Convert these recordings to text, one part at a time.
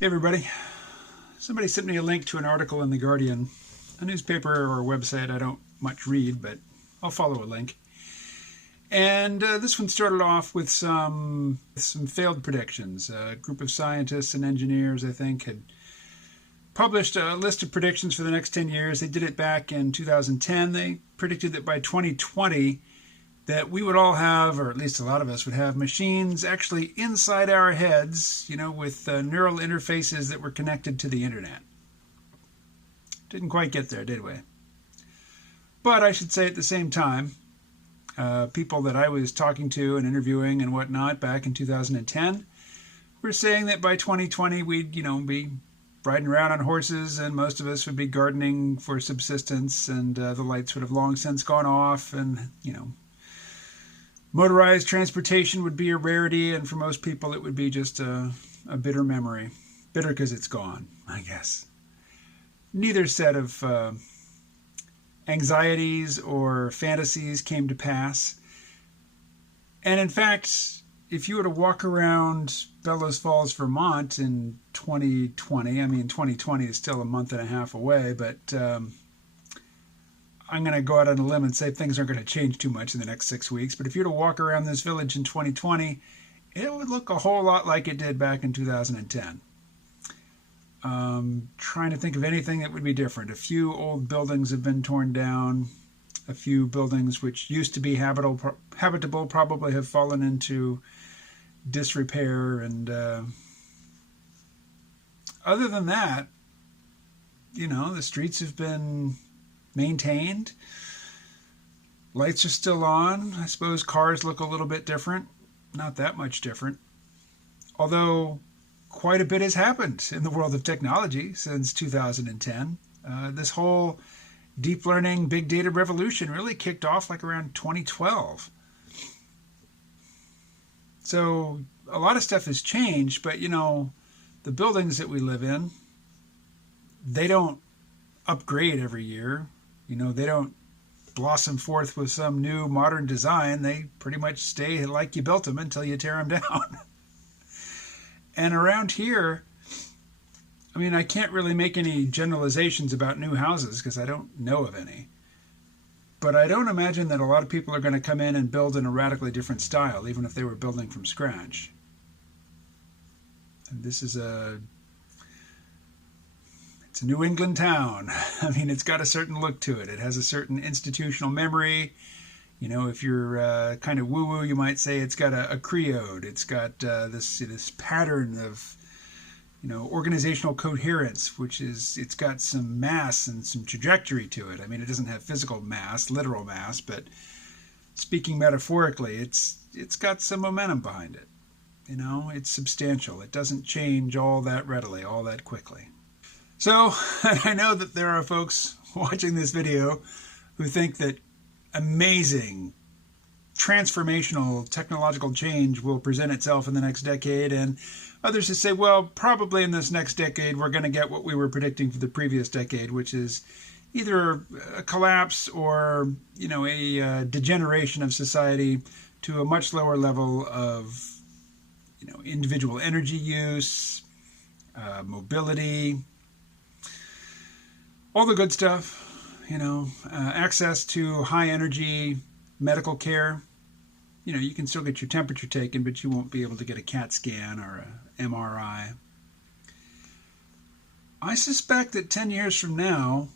Hey everybody. Somebody sent me a link to an article in The Guardian, a newspaper or a website I don't much read, but I'll follow a link. And this one started off with some failed predictions. A group of scientists and engineers, I think, had published a list of predictions for the next 10 years. They did it back in 2010. They predicted that by 2020, that we would all have, or at least a lot of us would have, machines actually inside our heads, with neural interfaces that were connected to the internet. Didn't quite get there, did we? But I should say at the same time, people that I was talking to and interviewing and whatnot back in 2010 were saying that by 2020 we'd, be riding around on horses and most of us would be gardening for subsistence, and the lights would have long since gone off, and, motorized transportation would be a rarity, and for most people it would be just a bitter memory. Bitter because it's gone, I guess. Neither set of anxieties or fantasies came to pass. And in fact, if you were to walk around Bellows Falls, Vermont in 2020, 2020 is still a month and a half away, but I'm going to go out on a limb and say things aren't going to change too much in the next 6 weeks. But if you were to walk around this village in 2020, it would look a whole lot like it did back in 2010. Trying to think of anything that would be different. A few old buildings have been torn down. A few buildings which used to be habitable probably have fallen into disrepair. And other than that, the streets have been maintained. Lights are still on. I suppose cars look a little bit different. Not that much different. Although quite a bit has happened in the world of technology since 2010. This whole deep learning, big data revolution really kicked off like around 2012. So a lot of stuff has changed, but the buildings that we live in, they don't upgrade every year. They don't blossom forth with some new modern design. They pretty much stay like you built them until you tear them down. And around here, I can't really make any generalizations about new houses because I don't know of any. But I don't imagine that a lot of people are going to come in and build in a radically different style, even if they were building from scratch. And this is it's a New England town. It's got a certain look to it. It has a certain institutional memory. If you're kind of woo-woo, you might say it's got a creode. It's got this pattern of, organizational coherence, it's got some mass and some trajectory to it. It doesn't have physical mass, literal mass, but speaking metaphorically, it's got some momentum behind it. It's substantial. It doesn't change all that readily, all that quickly. So I know that there are folks watching this video who think that amazing, transformational technological change will present itself in the next decade, and others who say, well, probably in this next decade we're going to get what we were predicting for the previous decade, which is either a collapse or, a degeneration of society to a much lower level of, individual energy use, mobility, all the good stuff, access to high energy medical care. You can still get your temperature taken, but you won't be able to get a CAT scan or an MRI. I suspect that 10 years from now,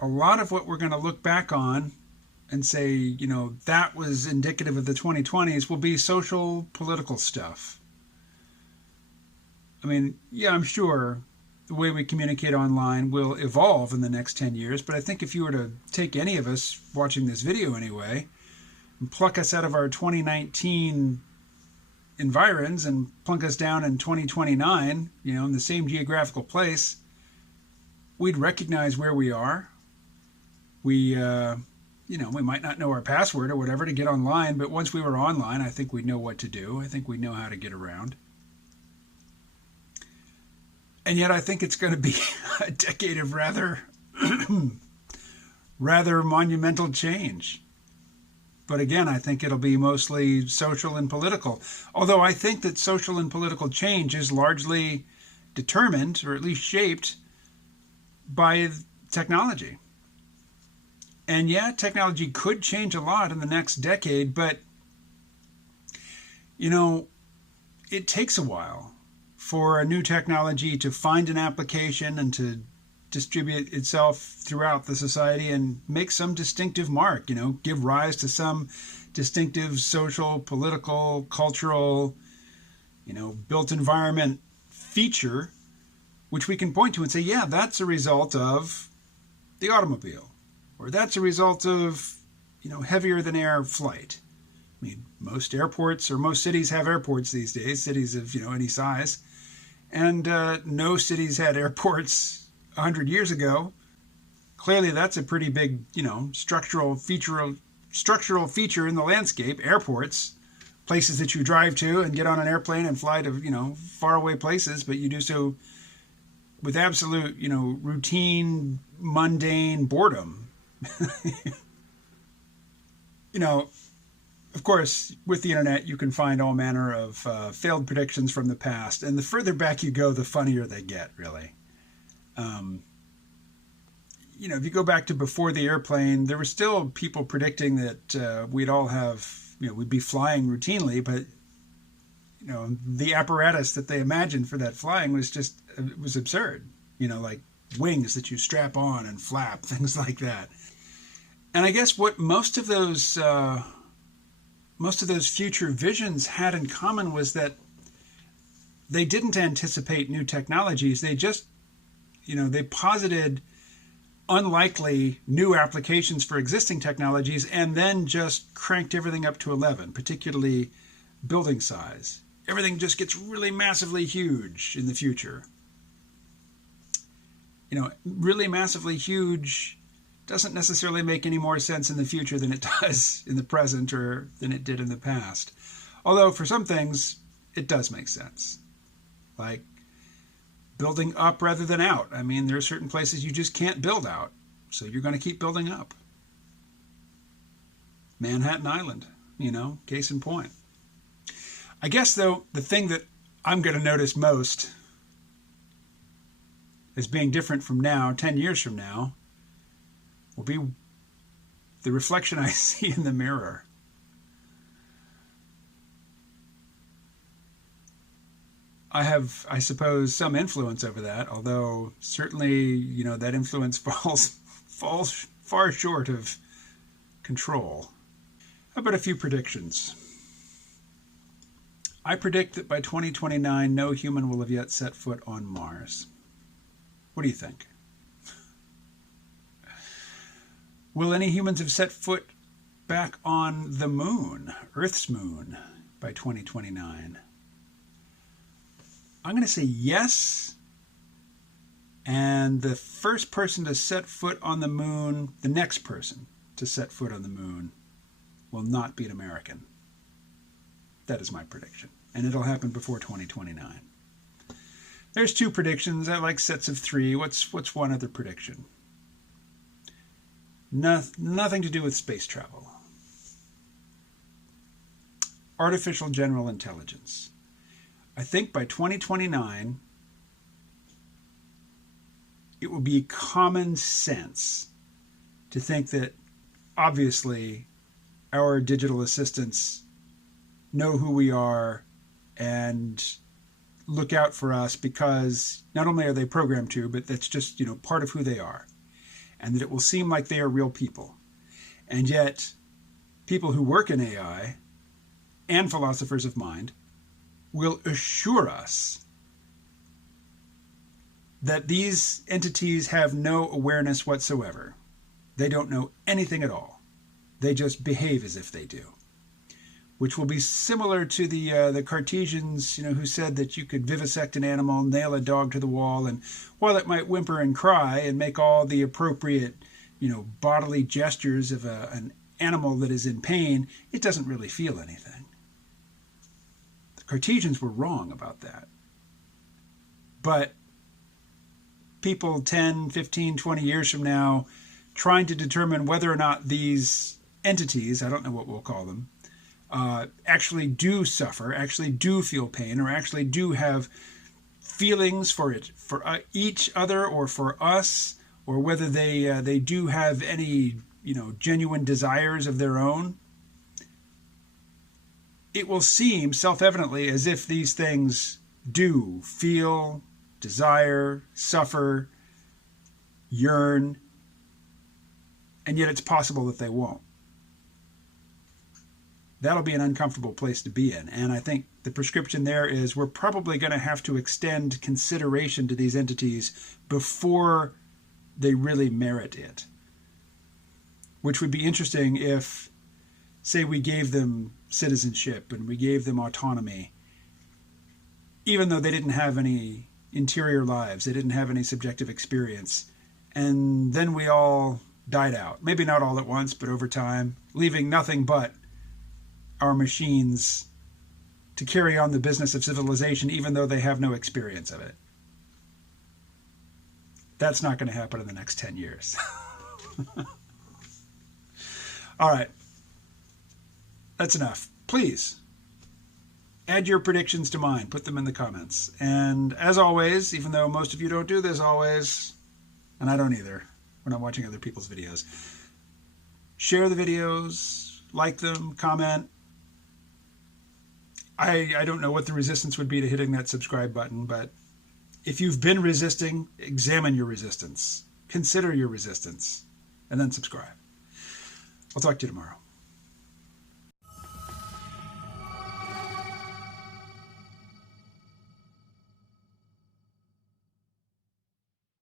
a lot of what we're going to look back on and say, that was indicative of the 2020s will be social, political stuff. I'm sure the way we communicate online will evolve in the next 10 years, but I think if you were to take any of us watching this video anyway, and pluck us out of our 2019 environs and plunk us down in 2029, in the same geographical place, we'd recognize where we are. We might not know our password or whatever to get online, but once we were online, I think we'd know what to do. I think we'd know how to get around. And yet I think it's going to be a decade of rather monumental change. But again, I think it'll be mostly social and political. Although I think that social and political change is largely determined, or at least shaped, by technology. And yeah, technology could change a lot in the next decade, but, it takes a while for a new technology to find an application and to distribute itself throughout the society and make some distinctive mark, give rise to some distinctive social, political, cultural, built environment feature, which we can point to and say, yeah, that's a result of the automobile, or that's a result of, heavier than air flight. I mean, most airports, or most cities have airports these days, cities of, any size. And no cities had airports 100 years ago. Clearly, that's a pretty big, structural feature in the landscape. Airports, places that you drive to and get on an airplane and fly to, faraway places, but you do so with absolute, routine, mundane boredom. Of course, with the internet, you can find all manner of failed predictions from the past. And the further back you go, the funnier they get, really. If you go back to before the airplane, there were still people predicting that we'd all have, we'd be flying routinely. But, the apparatus that they imagined for that flying was absurd. Like wings that you strap on and flap, things like that. And I guess what most of those future visions had in common was that they didn't anticipate new technologies. They just, they posited unlikely new applications for existing technologies and then just cranked everything up to 11, particularly building size. Everything just gets really massively huge in the future. Really massively huge doesn't necessarily make any more sense in the future than it does in the present or than it did in the past. Although for some things, it does make sense. Like building up rather than out. I mean, there are certain places you just can't build out, so you're going to keep building up. Manhattan Island, case in point. I guess, though, the thing that I'm going to notice most as being different from now, 10 years from now, will be the reflection I see in the mirror. I have, I suppose, some influence over that, although certainly, that influence falls far short of control. How about a few predictions? I predict that by 2029, no human will have yet set foot on Mars. What do you think? Will any humans have set foot back on the moon, Earth's moon, by 2029? I'm going to say yes. And the first person to set foot on the moon, the next person to set foot on the moon, will not be an American. That is my prediction. And it'll happen before 2029. There's two predictions. I like sets of three. What's one other prediction? Nothing to do with space travel. Artificial general intelligence. I think by 2029, it will be common sense to think that obviously our digital assistants know who we are and look out for us because not only are they programmed to, but that's just, part of who they are. And that it will seem like they are real people. And yet, people who work in AI and philosophers of mind will assure us that these entities have no awareness whatsoever. They don't know anything at all. They just behave as if they do. Which will be similar to the Cartesians, who said that you could vivisect an animal, nail a dog to the wall, and while it might whimper and cry and make all the appropriate, bodily gestures of an animal that is in pain, it doesn't really feel anything. The Cartesians were wrong about that. But people 10, 15, 20 years from now trying to determine whether or not these entities, I don't know what we'll call them, actually do suffer, actually do feel pain, or actually do have feelings for each other or for us, or whether they do have any genuine desires of their own, it will seem self-evidently as if these things do feel, desire, suffer, yearn, and yet it's possible that they won't. That'll be an uncomfortable place to be in. And I think the prescription there is we're probably going to have to extend consideration to these entities before they really merit it. Which would be interesting if, say, we gave them citizenship and we gave them autonomy, even though they didn't have any interior lives, they didn't have any subjective experience, and then we all died out. Maybe not all at once, but over time, leaving nothing but our machines to carry on the business of civilization, even though they have no experience of it. That's not going to happen in the next 10 years. All right. That's enough. Please add your predictions to mine. Put them in the comments. And as always, even though most of you don't do this always, and I don't either when I'm watching other people's videos, share the videos, like them, comment. I don't know what the resistance would be to hitting that subscribe button, but if you've been resisting, examine your resistance. Consider your resistance, and then subscribe. I'll talk to you tomorrow.